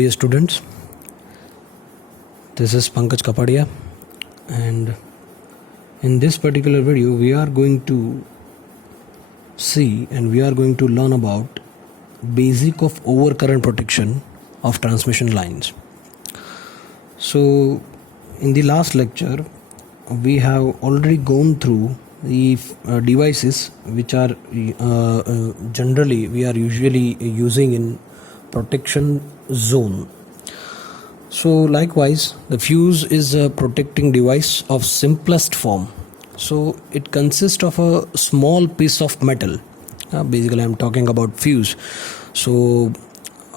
dear students, this is Pankaj Kapadia, and in this particular video we are going to see and we are going to learn about basic of overcurrent protection of transmission lines. So in the last lecture we have already gone through the devices which are generally we are usually using in protection zone. So likewise, the fuse is a protecting device of simplest form. So it consists of a small piece of metal. Basically I'm talking about fuse. So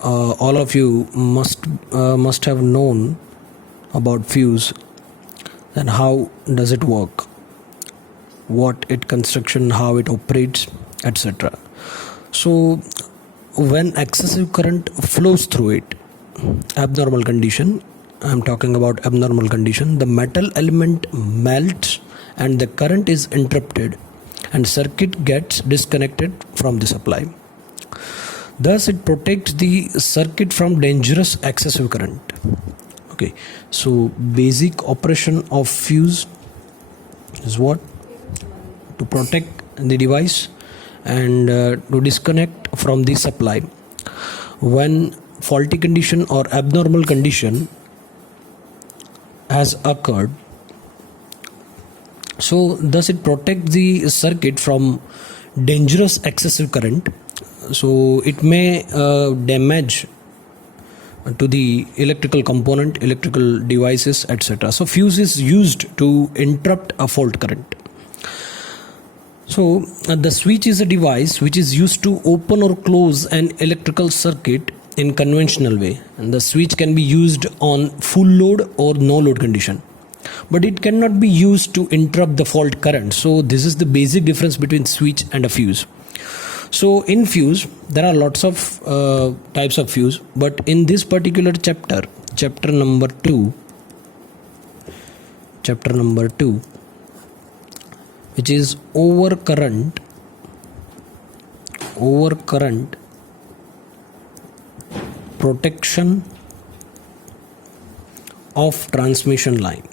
all of you must have known about fuse, then how does it work, what its construction, how it operates, etc. So when excessive current flows through it, abnormal condition, I'm talking about abnormal condition, the metal element melts and the current is interrupted and circuit gets disconnected from the supply. Thus it protects the circuit from dangerous excessive current. Okay, so basic operation of fuse is what? To protect the device and to disconnect from the supply when faulty condition or abnormal condition has occurred. So thus it protects the circuit from dangerous excessive current. So it may damage to the electrical component, electrical devices, etc. So fuse is used to interrupt a fault current. So the switch is a device which is used to open or close an electrical circuit in conventional way, and the switch can be used on full load or no load condition, but it cannot be used to interrupt the fault current. So this is the basic difference between switch and a fuse. So in fuse there are lots of types of fuse, but in this particular chapter number 2, which is overcurrent protection of transmission line.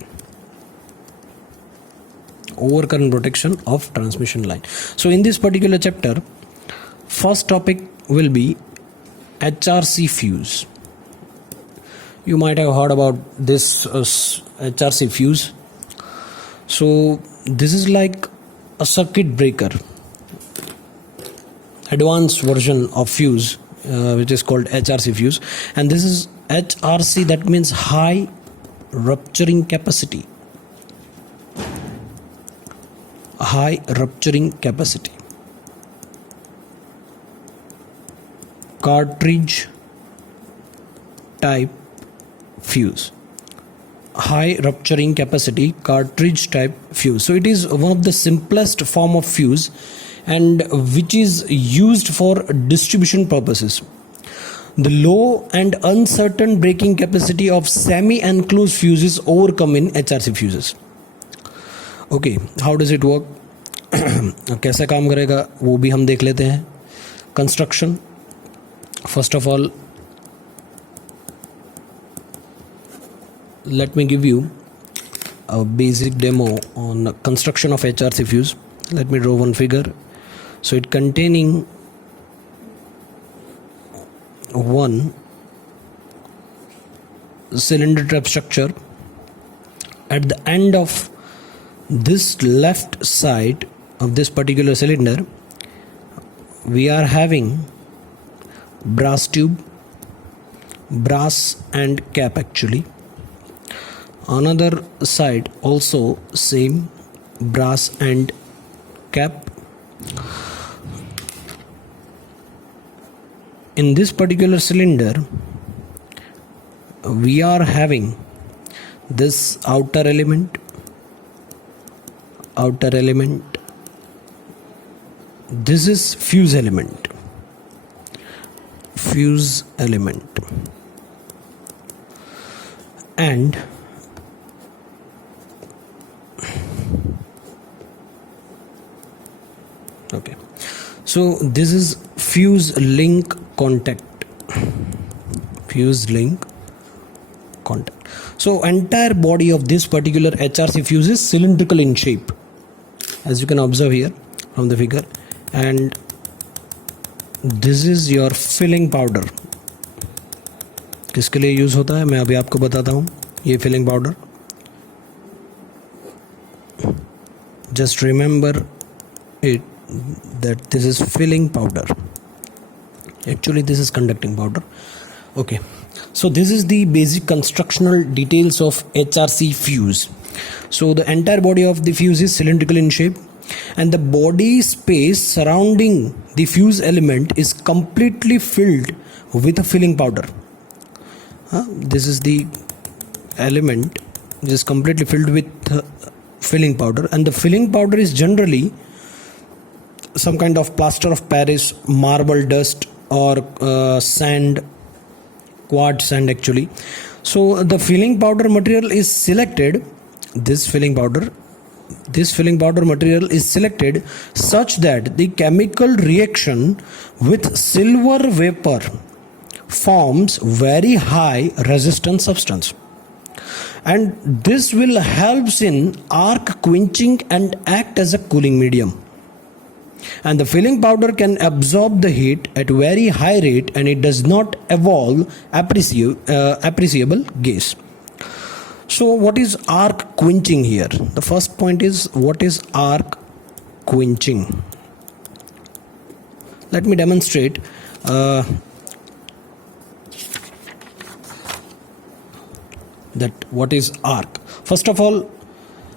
Overcurrent protection of transmission line. So in this particular chapter, first topic will be HRC fuse. You might have heard about this HRC fuse. So this is like a circuit breaker, advanced version of fuse, which is called HRC fuse, and this is HRC, that means high rupturing capacity. Cartridge type fuse. High rupturing capacity cartridge type fuse. So it is one of the simplest form of fuse and which is used for distribution purposes. The low and uncertain breaking capacity of semi-enclosed fuses overcome in HRC fuses. Okay, how does it work? कैसे काम करेगा वो भी हम देख लेते हैं. Construction. First of all, let me give you a basic demo on construction of HRC fuse. Let me draw one figure. So it containing one cylinder type structure. At the end of this left side of this particular cylinder, we are having brass tube, brass and cap actually. Another side also same, brass and cap. In this particular cylinder we are having this outer element. This is fuse element. And okay, so this is fuse link contact. fuse link contact. So entire body of this particular HRC fuse is cylindrical in shape, as you can observe here from the figure, and this is your filling powder. किसके लिए use होता है मैं अभी आपको बताता हूँ. ये filling powder, just remember it that this is filling powder. Actually this is conducting powder. Okay, so this is the basic constructional details of HRC fuse. So the entire body of the fuse is cylindrical in shape, and the body space surrounding the fuse element is completely filled with a filling powder. This is the element, this is completely filled with filling powder, and the filling powder is generally some kind of plaster of Paris, marble dust, or sand, quartz sand actually. So the filling powder material is selected, this filling powder material is selected such that the chemical reaction with silver vapor forms very high resistance substance, and this will helps in arc quenching and act as a cooling medium. And the filling powder can absorb the heat at very high rate, and it does not evolve appreciable gas. So what is arc quenching here? The first point is, what is arc quenching? Let me demonstrate. That what is arc. First of all,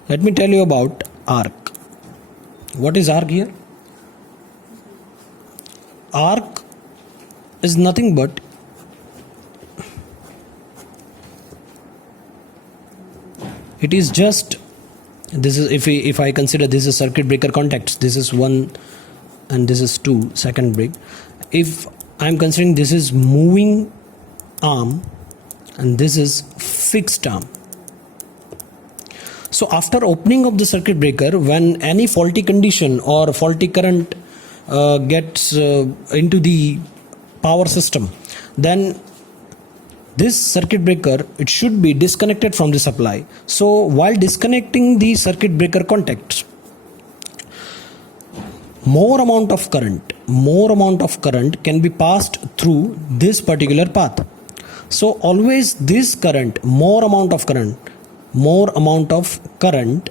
let me tell you about arc. What is arc here? Arc is nothing but it is just, this is, if I consider this is circuit breaker contacts, this is 1 and this is 2 second break. If I am considering this is moving arm and this is fixed arm. So after opening of the circuit breaker, when any faulty condition or faulty current gets into the power system, then this circuit breaker, it should be disconnected from the supply. So while disconnecting the circuit breaker contacts, more amount of current can be passed through this particular path. So always this current, more amount of current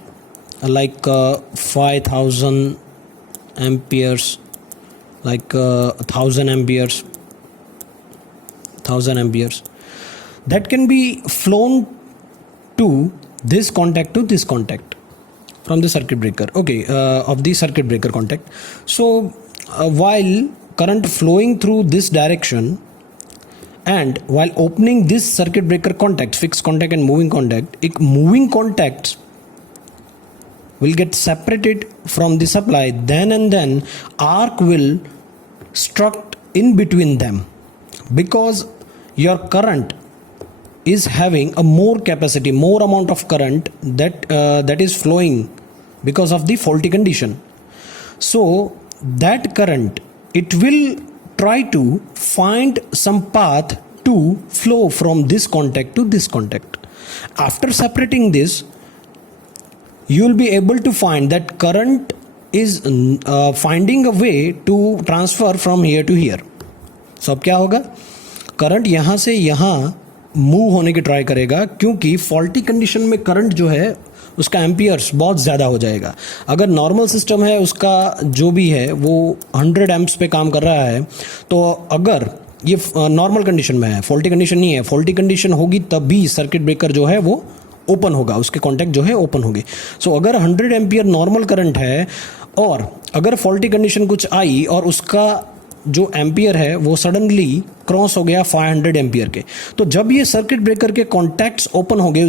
like 5000 amperes, like 1000 amperes, that can be flown to this contact from the circuit breaker, of the circuit breaker contact. So while current flowing through this direction, and while opening this circuit breaker contacts, fixed contact and moving contacts will get separated from the supply, then arc will struck in between them, because your current is having a more capacity, more amount of current that is flowing because of the faulty condition. So that current, it will try to find some path to flow from this contact to this contact. After separating this, you will be able to find that current is finding a way to transfer from here to here. So अब क्या होगा, current यहाँ से यहाँ move होने की try करेगा, क्योंकि फॉल्टी कंडीशन में करंट जो है उसका एम्पियर्स बहुत ज़्यादा हो जाएगा. अगर नॉर्मल सिस्टम है उसका जो भी है वो 100 एम्प्स पे काम कर रहा है, तो अगर ये नॉर्मल कंडीशन में है, फॉल्टी कंडीशन नहीं है, फॉल्टी कंडीशन होगी तभी सर्किट ब्रेकर जो है वो ओपन होगा, उसके कॉन्टैक्ट जो है ओपन होंगे. सो अगर 100 एम्पियर नॉर्मल करंट है और अगर फॉल्टी कंडीशन कुछ आई और उसका जो एम्पियर है वो सडनली क्रॉस हो गया 500 एम्पियर के, तो जब ये सर्किट ब्रेकर के कॉन्टैक्ट्स ओपन हो गए,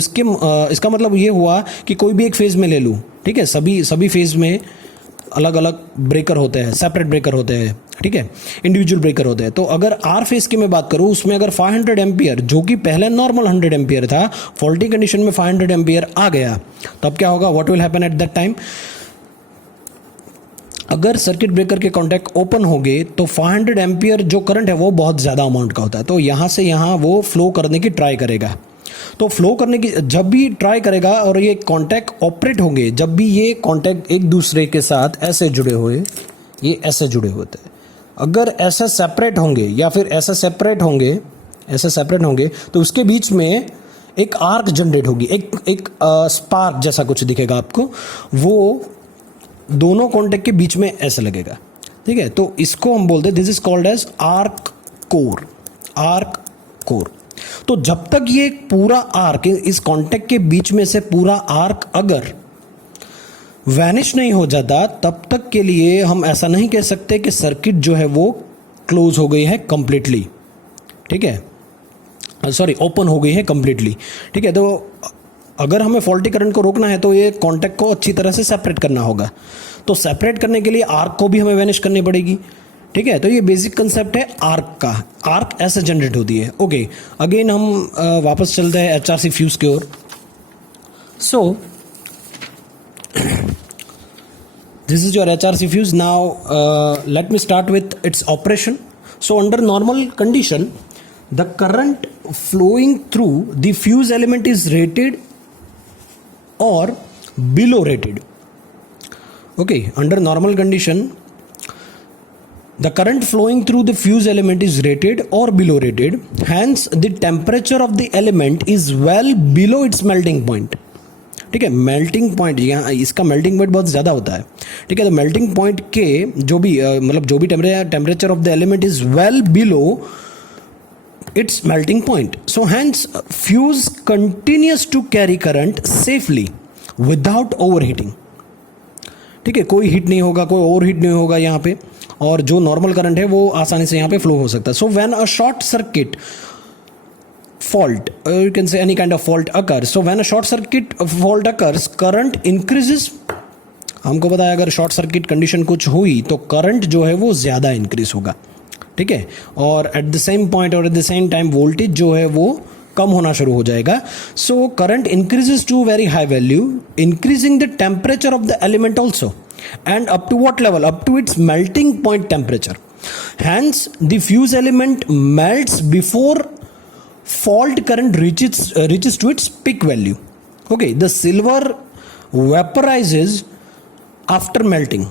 इसका मतलब ये हुआ कि कोई भी एक फेज में ले लूँ, ठीक है, सभी फेज में अलग अलग ब्रेकर होते हैं, सेपरेट ब्रेकर होते हैं, ठीक है, इंडिविजुअल ब्रेकर होते हैं. तो अगर आर फेज की मैं बात करूं, उसमें अगर 500 एम्पियर जो कि पहले नॉर्मल 100 एम्पियर था, फॉल्टी कंडीशन में 500 एम्पियर आ गया, तब क्या होगा, what will happen at that time. अगर सर्किट ब्रेकर के कॉन्टैक्ट ओपन हो गए तो 500 एम्पियर जो करंट है वो बहुत ज़्यादा अमाउंट का होता है, तो यहाँ से यहाँ वो फ्लो करने की ट्राई करेगा। तो फ्लो करने की जब भी ट्राई करेगा और ये कॉन्टैक्ट ऑपरेट होंगे, जब भी ये कॉन्टैक्ट एक दूसरे के साथ ऐसे जुड़े हुए, ये ऐसे जुड़े होते हैं, अगर ऐसे सेपरेट होंगे या फिर ऐसे सेपरेट होंगे, ऐसे सेपरेट होंगे, तो उसके बीच में एक आर्क जनरेट होगी, एक स्पार्क जैसा कुछ दिखेगा आपको, वो दोनों कॉन्टैक्ट के बीच में ऐसे लगेगा। ठीक है, तो इसको हम बोलते हैं, this is called as arc core. Arc core. तो जब तक ये पूरा आर्क, इस कॉन्टैक्ट के बीच में से पूरा आर्क अगर वैनिश नहीं हो जाता, तब तक के लिए हम ऐसा नहीं कह सकते कि सर्किट जो है वो क्लोज हो गई है कंप्लीटली। ठीक है, सॉरी, ओपन हो गई है कंप्लीटली। ठीक है, तो अगर हमें फॉल्टी करंट को रोकना है तो ये कॉन्टैक्ट को अच्छी तरह से सेपरेट करना होगा। तो सेपरेट करने के लिए आर्क को भी हमें वैनिश करनी पड़ेगी। ठीक है, तो ये बेसिक कंसेप्ट है आर्क का। आर्क ऐसे जनरेट होती है। ओके, अगेन हम वापस चलते हैं HRC फ्यूज की ओर। So this is your HRC fuse. Now let me start with its operation. So under normal condition the current flowing through the fuse element is rated or below rated. Okay, under normal condition the current flowing through the fuse element is rated or below rated, hence the temperature of the element is well below its melting point. ठीक है, melting point, यहाँ इसका melting point बहुत ज़्यादा होता है। ठीक है, तो मेल्टिंग पॉइंट के जो भी मतलब जो भी temperature of the element is well below its melting point. So hence fuse continues to carry current safely without overheating. ठीक है, कोई हीट नहीं होगा, कोई ओवरहीट नहीं होगा यहाँ पे, और जो नॉर्मल करंट है वो आसानी से यहाँ पे फ्लो हो सकता है। So when a short circuit fault, you can say any kind of fault occurs, so when a short circuit fault occurs, current increases. हमको पता है अगर शॉर्ट सर्किट कंडीशन कुछ हुई तो करंट जो है वो ज़्यादा इंक्रीज होगा। ठीक है, और एट द सेम पॉइंट और at the same time voltage जो है वो कम होना शुरू हो जाएगा। So current increases to very high value, increasing the temperature of the element also, and up to what level, up to its melting point temperature. Hence the fuse element melts before fault current reaches to its peak value. Okay, the silver vaporizes after melting,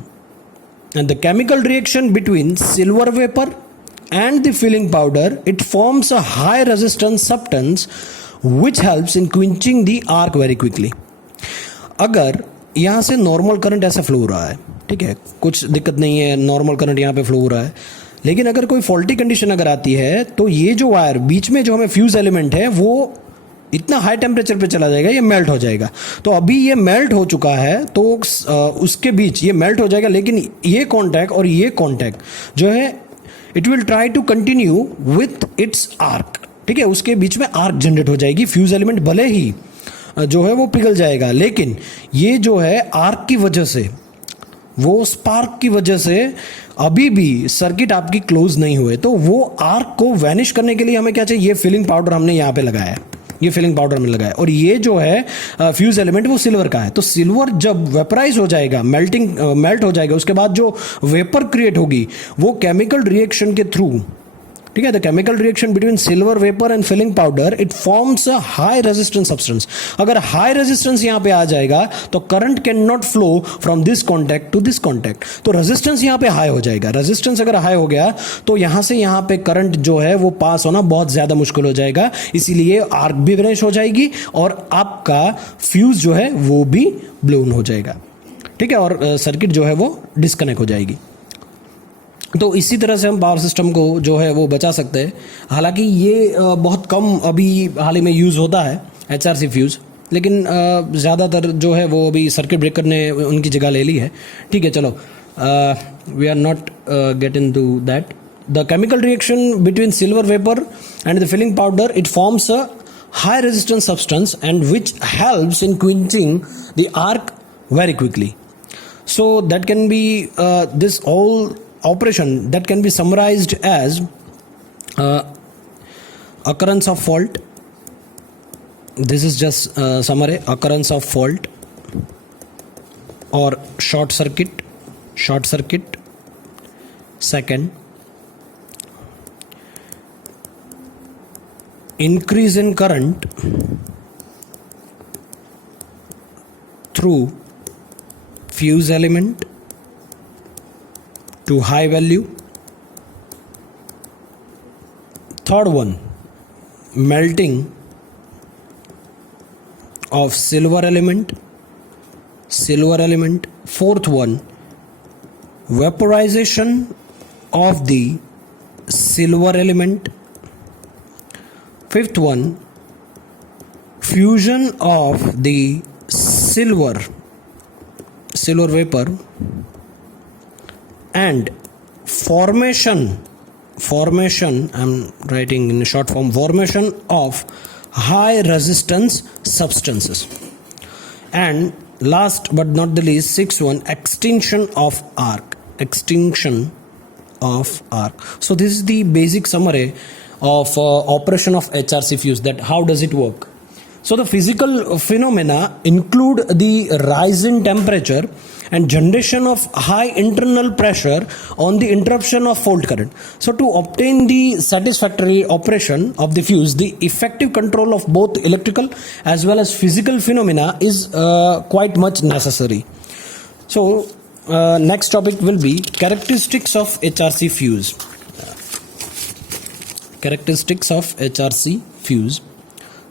and the chemical reaction between silver vapor and the filling powder, it forms a high resistance substance which helps in quenching the arc very quickly. अगर यहाँ से normal current ऐसा flow हो रहा है, ठीक है, कुछ दिक्कत नहीं है, नॉर्मल करंट यहाँ पे फ्लो हो रहा है, लेकिन अगर कोई फॉल्टी कंडीशन अगर आती है तो ये जो वायर बीच में जो हमें फ्यूज एलिमेंट है वो इतना हाई टेम्परेचर पे चला जाएगा, ये मेल्ट हो जाएगा। तो अभी ये मेल्ट हो चुका है तो उसके बीच ये मेल्ट हो जाएगा, लेकिन ये कॉन्टैक्ट और ये कॉन्टैक्ट जो है it will try to continue with its arc. ठीक है, उसके बीच में आर्क जनरेट हो जाएगी। फ्यूज एलिमेंट भले ही जो है वो पिघल जाएगा, लेकिन ये जो है आर्क की वजह से, वो स्पार्क की वजह से अभी भी सर्किट आपकी क्लोज नहीं हुए। तो वो आर्क को वैनिश करने के लिए हमें क्या चाहिए, ये फिलिंग पाउडर हमने यहाँ पे लगाया है, ये फिलिंग पाउडर हमने लगाया, और ये जो है फ्यूज एलिमेंट वो सिल्वर का है। तो सिल्वर जब वेपराइज हो जाएगा, मेल्ट हो जाएगा, उसके बाद जो वेपर क्रिएट होगी वो केमिकल रिएक्शन के थ्रू, ठीक है, the chemical reaction between silver vapour and filling powder, it forms a high resistance substance. अगर हाई रेजिस्टेंस यहाँ पे आ जाएगा तो current can not flow from this contact to this contact. तो रेजिस्टेंस यहाँ पे हाई हो जाएगा। रेजिस्टेंस अगर हाई हो गया तो यहाँ से यहाँ पे करंट जो है वो पास होना बहुत ज्यादा मुश्किल हो जाएगा, इसीलिए आर्क भी वैनिश हो जाएगी और आपका फ्यूज जो है वो भी ब्लोन हो जाएगा। ठीक है, और सर्किट जो है वो डिस्कनेक्ट हो जाएगी। तो इसी तरह से हम पावर सिस्टम को जो है वो बचा सकते हैं। हालांकि ये बहुत कम अभी हाल ही में यूज़ होता है HRC फ्यूज़, लेकिन ज़्यादातर जो है वो अभी सर्किट ब्रेकर ने उनकी जगह ले ली है। ठीक है, चलो, we are not get into that. The chemical reaction between silver vapour and the filling powder, it forms a high resistance substance and which helps in quenching the arc very quickly. So that can be this whole operation that can be summarized as occurrence of fault. This is just summary: occurrence of fault or short circuit short circuit. Second, increase in current through fuse element to high value. Third one, melting of silver element. Fourth one, vaporization of the silver element. Fifth one, fusion of the silver vapor and formation, I'm writing in short form, formation of high resistance substances. And last but not the least, sixth one, extinction of arc. So this is the basic summary of operation of HRC fuse, that how does it work. So the physical phenomena include the rise in temperature and generation of high internal pressure on the interruption of fault current. So to obtain the satisfactory operation of the fuse, the effective control of both electrical as well as physical phenomena is quite much necessary. So next topic will be characteristics of HRC fuse. Characteristics of HRC fuse.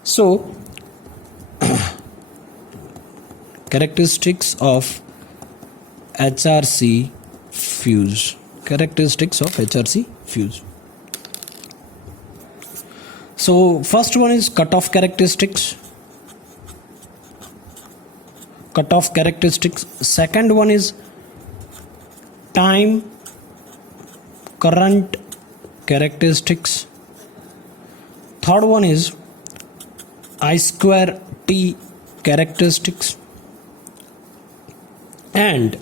So characteristics of HRC fuse. So first one is cutoff characteristics. Second one is time current characteristics. Third one is I square T characteristics. And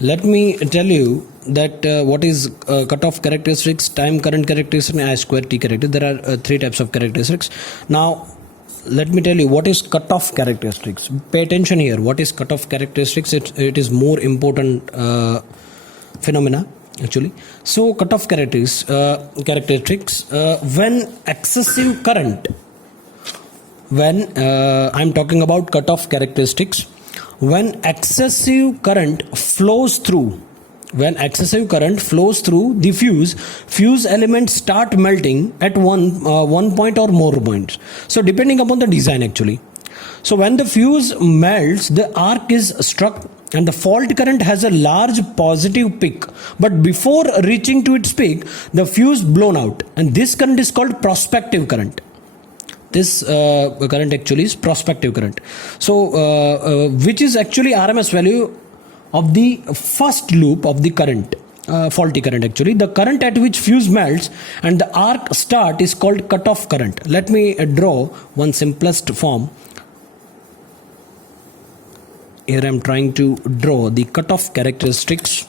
let me tell you that what is cutoff characteristics, time current characteristics, and I square T characteristics. There are three types of characteristics. Now let me tell you what is cutoff characteristics. Pay attention here. What is cutoff characteristics? It is more important phenomena actually. So cutoff characteristics, when excessive current, when I'm talking about cutoff characteristics, when excessive current flows through the fuse elements start melting at one point or more points. So depending upon the design actually. So when the fuse melts, the arc is struck and the fault current has a large positive peak, but before reaching to its peak, the fuse blown out, and this current is called prospective current. This current actually is prospective current. So which is actually RMS value of the first loop of the current, faulty current actually. The current at which fuse melts and the arc start is called cutoff current. Let me draw one simplest form. Here I am trying to draw the cutoff characteristics.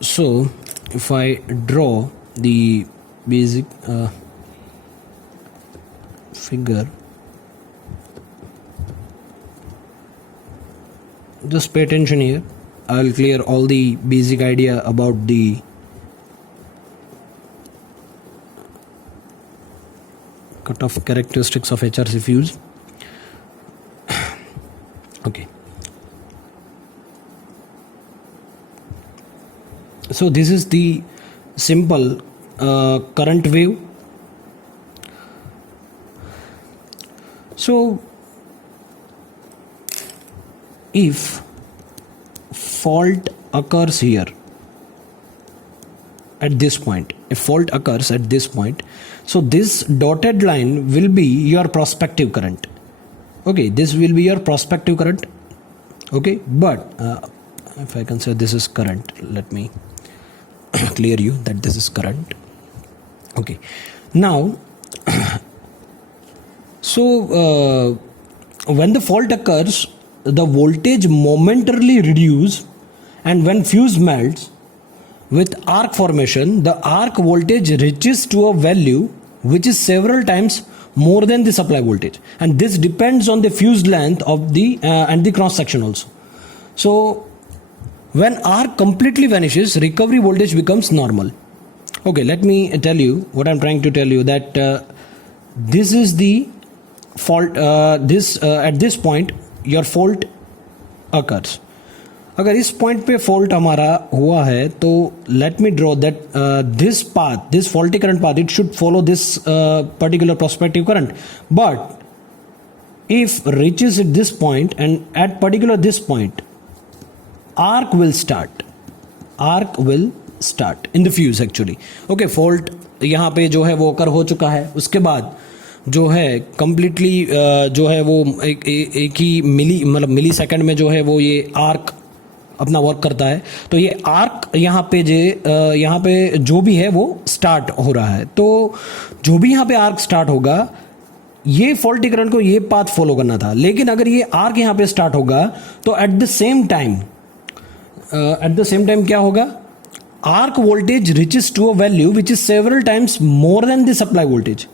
So if I draw the basic figure, just pay attention here. I will clear all the basic idea about the cutoff characteristics of HRC fuse. Okay. So this is the simple current wave. So if fault occurs here at this point, so this dotted line will be your prospective current. Okay, this will be your prospective current. Okay, but if I can say this is current, let me clear you that this is current. Okay, now so when the fault occurs, the voltage momentarily reduces, and when fuse melts, with arc formation, the arc voltage reaches to a value which is several times more than the supply voltage, and this depends on the fuse length of the and the cross section also. So when arc completely vanishes, recovery voltage becomes normal. Okay, let me tell you what I'm trying to tell you, that this is the fault. At this point your fault occurs. अगर इस point पे fault हमारा हुआ है तो let me draw that this path, this faulty current path, it should follow this particular prospective current, but if reaches it this point and at particular this point arc will start in the fuse actually. Okay, fault यहाँ पे जो है वो occur हो चुका है. उसके बाद जो है completely जो है वो एक ही मिली सेकंड में जो है वो ये आर्क अपना वर्क करता है. तो ये आर्क यहाँ पे जो भी है वो स्टार्ट हो रहा है. तो जो भी यहाँ पे आर्क स्टार्ट होगा, ये फॉल्टी करंट को ये पाथ फॉलो करना था. लेकिन अगर ये आर्क यहाँ पे स्टार्ट होगा तो एट द सेम टाइम क्या होगा, arc voltage reaches to a value which is several times more than the supply voltage.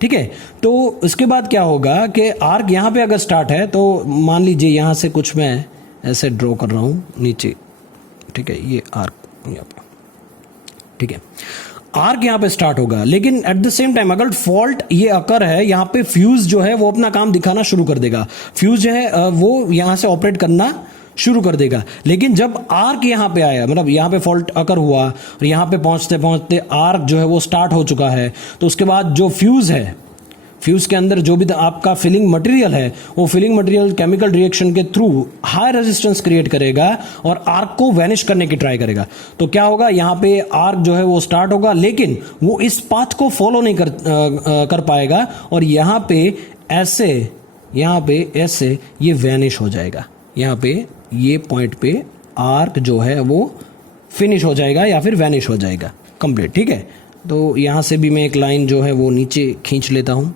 ठीक है, तो उसके बाद क्या होगा कि आर्क यहाँ पे अगर स्टार्ट है तो मान लीजिए यहाँ से कुछ मैं ऐसे ड्रॉ कर रहा हूँ नीचे. ठीक है, ये आर्क यहाँ पे, ठीक है, आर्क यहाँ पे स्टार्ट होगा. लेकिन एट द सेम टाइम अगर फॉल्ट ये अकर है, यहाँ पे फ्यूज जो है वो अपना काम दिखाना शुरू कर देगा. फ्यूज जो है वो यहाँ से ऑपरेट करना शुरू कर देगा. लेकिन जब आर्क यहाँ पे आया, मतलब यहाँ पे फॉल्ट अकर हुआ और यहाँ पे पहुंचते पहुंचते आर्क जो है वो स्टार्ट हो चुका है, तो उसके बाद जो फ्यूज है, फ्यूज के अंदर जो भी आपका फिलिंग मटेरियल है, वो फिलिंग मटेरियल केमिकल रिएक्शन के थ्रू हाई रेजिस्टेंस क्रिएट करेगा और आर्क को वैनिश करने की ट्राई करेगा. तो क्या होगा, यहाँ पे आर्क जो है वो स्टार्ट होगा, लेकिन वो इस पाथ को फॉलो नहीं कर पाएगा और यहाँ पे ऐसे ये वैनिश हो जाएगा. यहाँ पे ये पॉइंट पे आर्क जो है वो फिनिश हो जाएगा या फिर वैनिश हो जाएगा कंप्लीट. ठीक है, तो यहाँ से भी मैं एक लाइन जो है वो नीचे खींच लेता हूँ.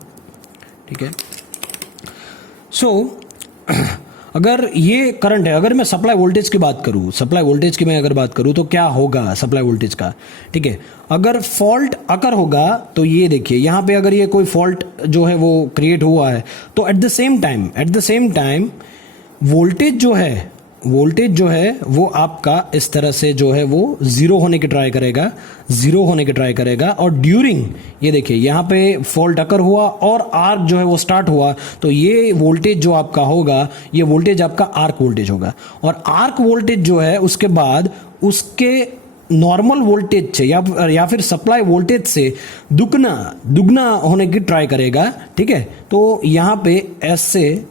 ठीक है, सो अगर ये करंट है, अगर मैं सप्लाई वोल्टेज की बात करूँ, तो क्या होगा सप्लाई वोल्टेज का. ठीक है, अगर फॉल्ट अकर होगा तो ये देखिए यहाँ पे अगर ये कोई फॉल्ट जो है वो क्रिएट हुआ है तो eight the same time voltage जो है वो आपका इस तरह से जो है वो जीरो होने की ट्राई करेगा. और ड्यूरिंग ये देखिए यहाँ पे फॉल्ट अकर हुआ और आर्क जो है वो स्टार्ट हुआ, तो ये वोल्टेज जो आपका होगा, ये वोल्टेज आपका आर्क वोल्टेज होगा. और आर्क वोल्टेज जो है उसके बाद उसके नॉर्मल वोल्टेज से या फिर सप्लाई वोल्टेज से दुगना होने की ट्राई करेगा. ठीक है, तो यहाँ पे ऐसे,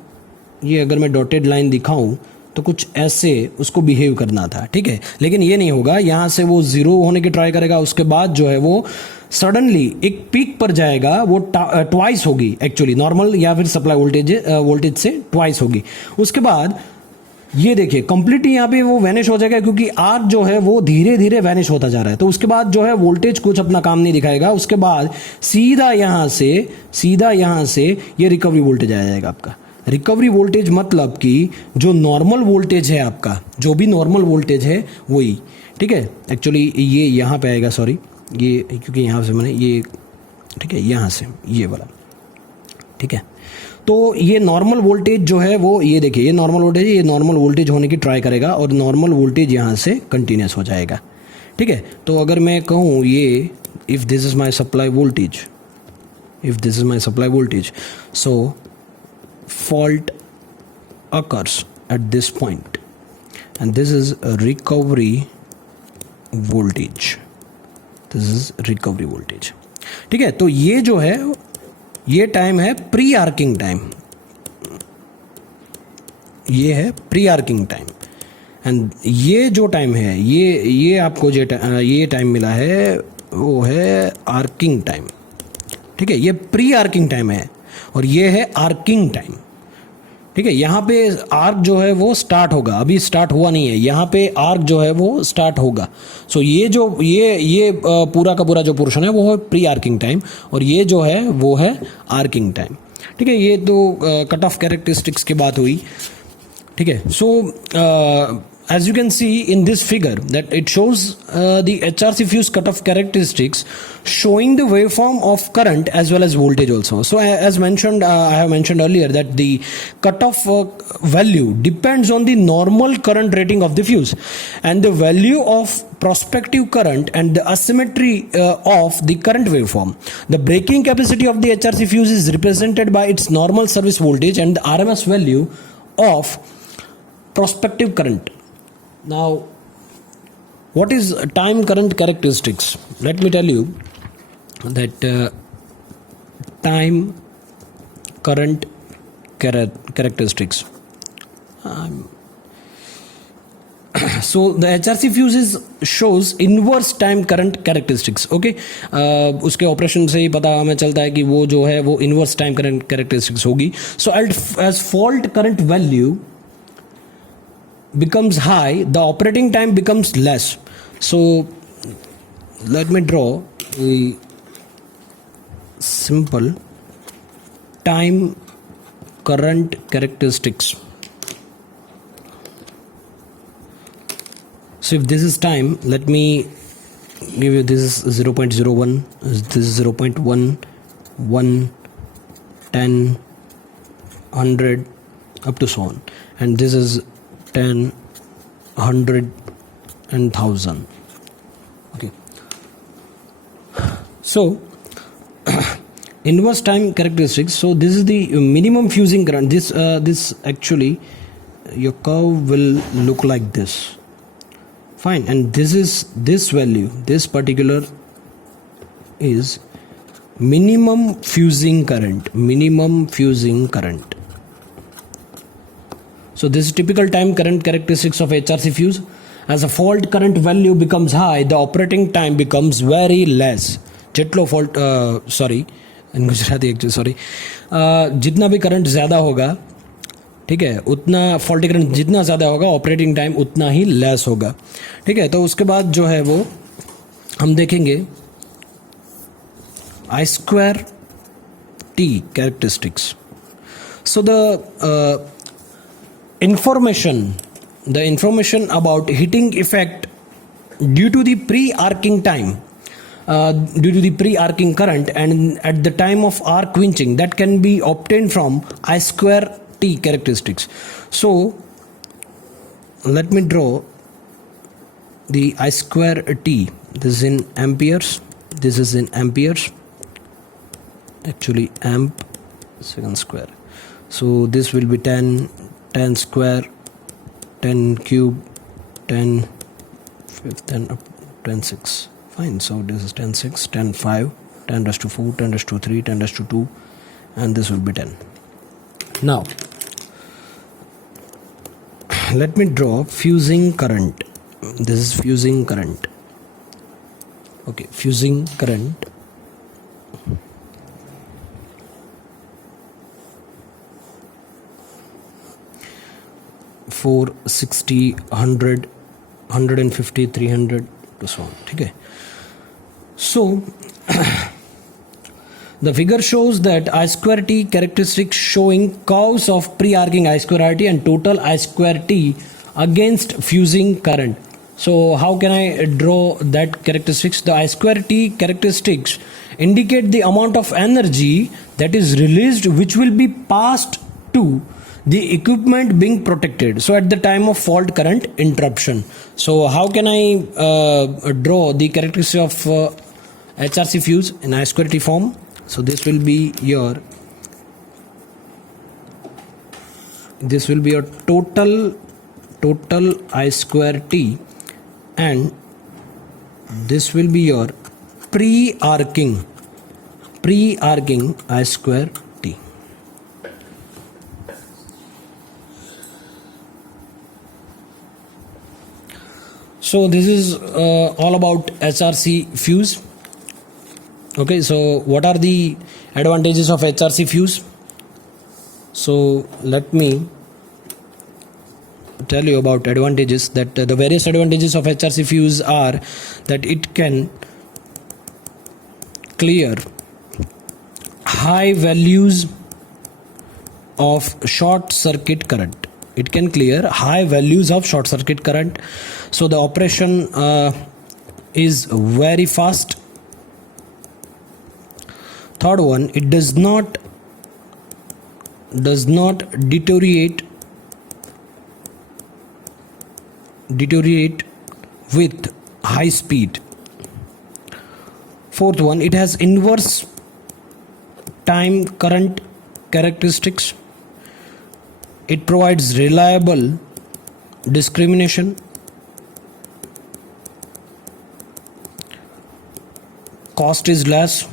ये अगर मैं डॉटेड लाइन दिखाऊं तो कुछ ऐसे उसको बिहेव करना था. ठीक है, लेकिन ये नहीं होगा. यहाँ से वो जीरो होने की ट्राई करेगा, उसके बाद जो है वो सडनली एक पीक पर जाएगा, वो ट्वाइस होगी एक्चुअली, नॉर्मल या फिर सप्लाई वोल्टेज से ट्वाइस होगी. उसके बाद ये देखिए कंप्लीटली यहाँ पे वो वैनिश हो जाएगा, क्योंकि आर्क जो है वो धीरे धीरे वैनिश होता जा रहा है. तो उसके बाद जो है वोल्टेज कुछ अपना काम नहीं दिखाएगा. उसके बाद सीधा यहाँ से ये रिकवरी वोल्टेज आ जाएगा आपका. रिकवरी वोल्टेज मतलब कि जो नॉर्मल वोल्टेज है आपका, जो भी नॉर्मल वोल्टेज है वही. ठीक है, एक्चुअली ये यहाँ पे आएगा, सॉरी, ये क्योंकि यहाँ से मैंने ये, ठीक है, यहाँ से ये वाला. ठीक है, तो ये नॉर्मल वोल्टेज जो है वो, ये देखिए ये नॉर्मल वोल्टेज होने की ट्राई करेगा और नॉर्मल वोल्टेज यहाँ से कंटिन्यूस हो जाएगा. ठीक है, तो अगर मैं कहूँ ये, if this is my supply voltage, so fault occurs at this point and this is a recovery voltage. ठीक है, तो ये जो है ये टाइम है प्री आर्किंग टाइम, एंड ये जो टाइम है ये आपको ये टाइम मिला है वो है आर्किंग टाइम. ठीक है, ये प्री आर्किंग टाइम है और ये है आर्किंग टाइम. ठीक है, यहाँ पे आर्क जो है वो स्टार्ट होगा, अभी स्टार्ट हुआ नहीं है, यहाँ पे आर्क जो है वो स्टार्ट होगा. सो ये जो ये पूरा का पूरा जो पोर्शन है वो है प्री आर्किंग टाइम और ये जो है वो है आर्किंग टाइम. ठीक है, ये तो कट ऑफ कैरेक्टरिस्टिक्स की बात हुई. ठीक है, सो as you can see in this figure, that it shows the HRC fuse cutoff characteristics showing the waveform of current as well as voltage also. So as mentioned, I have mentioned earlier that the cutoff value depends on the normal current rating of the fuse, and the value of prospective current and the asymmetry of the current waveform. The breaking capacity of the HRC fuse is represented by its normal service voltage and the RMS value of prospective current. Now, what is time current characteristics? Let me tell you that time current characteristics. So the HRC fuses shows inverse time current characteristics. Okay, उसके operation से ही पता हमें चलता है कि वो जो है वो inverse time current characteristics होगी. So as fault current value becomes high, the operating time becomes less. So let me draw a simple time current characteristics. So if this is time, let me give you, this is 0.01, this is 0.1, 1, 10, 100, up to so on, and this is 10, 100 and 1000. Okay, so inverse time characteristics. So this is the minimum fusing current. This actually, your curve will look like this. Fine, and this is this value, this particular is minimum fusing current. So this is typical time current characteristics of HRC fuse. As a fault current value becomes high, the operating time becomes very less. Jaitley fault sorry in Gujarati actually sorry, जितना भी current ज़्यादा होगा, ठीक है, उतना faulty current जितना ज़्यादा होगा ऑपरेटिंग टाइम उतना ही लेस होगा. ठीक है, तो उसके बाद जो है वो हम देखेंगे I square T characteristics. So the information about heating effect due to the pre-arcing time, due to the pre-arcing current and at the time of arc quenching, that can be obtained from I square T characteristics. So let me draw the I square T. This is in amperes, this is in amperes, actually amp second square. So this will be 10 square, 10 cube, 10 fifth, 10 up, 10 6. Fine, so this is 10 6, 10 5, 10 raised to 4, 10 raised to 3, 10 raised to 2, and this will be 10. Now let me draw fusing current. This is fusing current. Okay, fusing current. For 60, 100, 150, 300 to so on. Okay. So the figure shows that I square T characteristics showing curves of pre-arcing I square RT and total I square T against fusing current. So how can I draw that characteristics? The I square T characteristics indicate the amount of energy that is released which will be passed to the equipment being protected. So at the time of fault current interruption. So how can I draw the characteristics of HRC fuse in I square T form? So this will be your total I square T, and this will be your pre-arcing I square T. So this is all about HRC fuse. Okay, so what are the advantages of HRC fuse? So let me tell you about advantages. That the various advantages of HRC fuse are that it can clear high values of short circuit current. it can clear high values of short circuit current. So the operation is very fast. Third one, it does not deteriorate with high speed. Fourth one, it has inverse time current characteristics. It provides reliable discrimination. Cost is less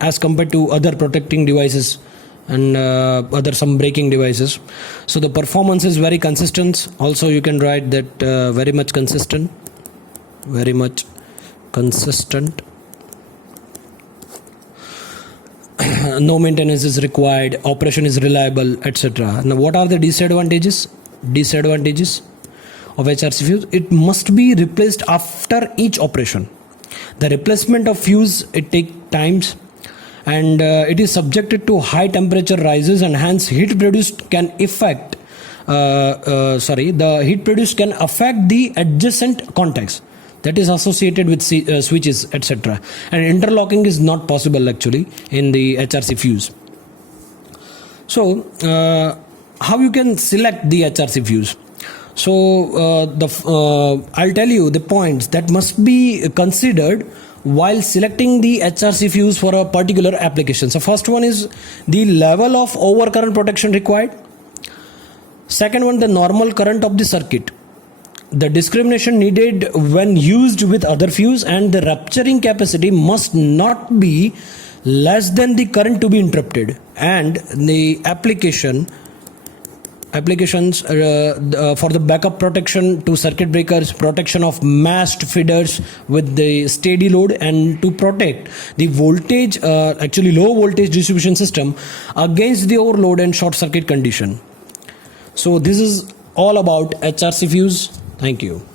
as compared to other protecting devices and other some braking devices. So the performance is very consistent. Also you can write that very much consistent. No maintenance is required, operation is reliable, etc. Now what are the disadvantages of HRC fuse? It must be replaced after each operation. The replacement of fuse, it takes times, and it is subjected to high temperature rises, and hence heat produced can affect the heat produced can affect the adjacent contacts that is associated with switches, etc. And interlocking is not possible actually in the HRC fuse. So how you can select the HRC fuse? So I'll tell you the points that must be considered while selecting the HRC fuse for a particular application. So first one is the level of overcurrent protection required. Second one, the normal current of the circuit, the discrimination needed when used with other fuse, and the rupturing capacity must not be less than the current to be interrupted, and the applications for the backup protection to circuit breakers, protection of masked feeders with the steady load, and to protect the voltage, actually low voltage distribution system against the overload and short circuit condition. So this is all about HRC fuse. Thank you.